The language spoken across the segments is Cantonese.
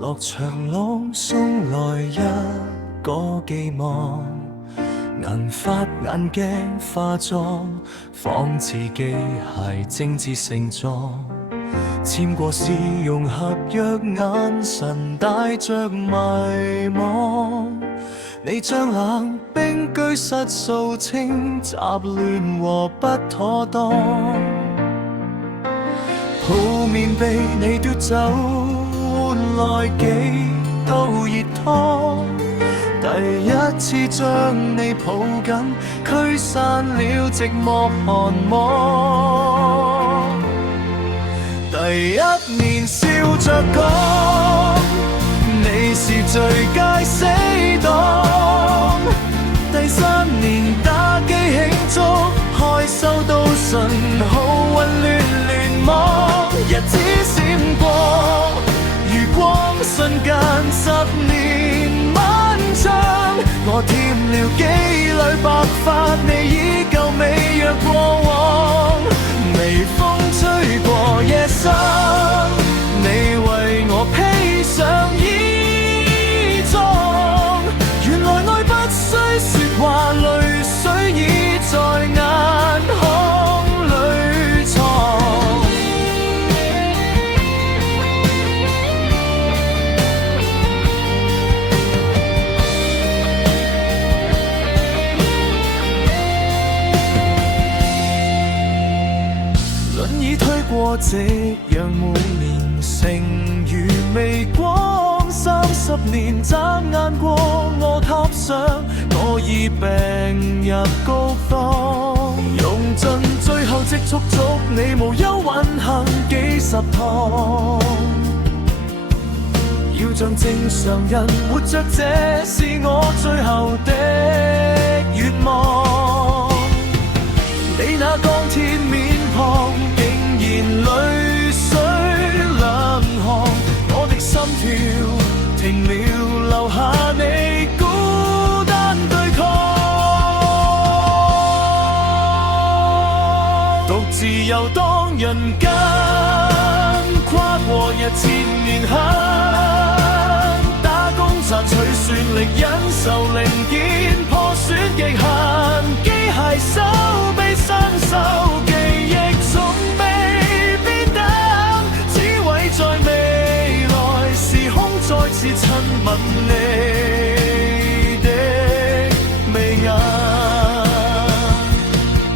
樂長廊送來一個寄望，銀髮眼鏡化妝，仿似機械精緻盛裝，簽過試用合約，眼神帶着迷惘。你將冷冰居失數清雜亂和不妥當，抱面被你奪走，換來幾道熱湯。第一次將你抱緊，驅散了寂寞寒芒。第一年笑着講，你是最佳死黨。第三年打機慶祝，開收到神號混亂聯網，日子閃過，如光瞬間10年漫長。我添了幾縷白髮，你依舊美若過往。微風吹過夜深，你為我披上衣裝。原來愛不需說話，淚水已在眼眶裏藏。輪椅推過夕陽，每年剩餘微光。30年眨眼過，我踏上，我已病入膏肓。用盡最後積蓄，祝你無憂運行幾十趟。要像正常人活着，這是我最後的願望。你那鋼鐵面龐，竟然淚水兩行，我的心跳停了，留下你孤單對抗。獨自遊蕩人間，跨過日漸年限，打工賺取算力，忍受零件破損極限，機械手臂伸手，記憶總被變淡，只為在未來時空再次親吻你的眉眼。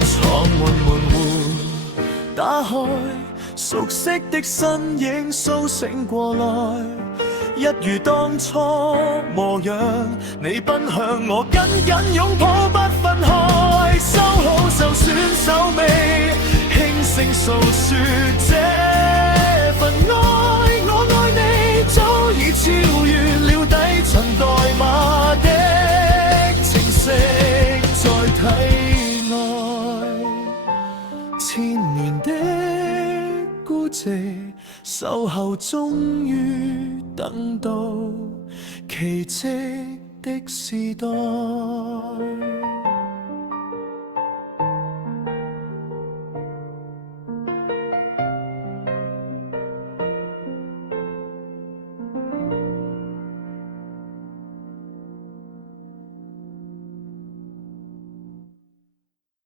窗門門戶打開，熟悉的身影甦醒過來，一如當初模樣，你奔向我，緊緊擁抱不分開，收好就算手尾，輕聲訴說這份愛。我愛你早已超越了底層代碼的程式，在體內千年的孤寂，守候終於等到奇蹟的時代。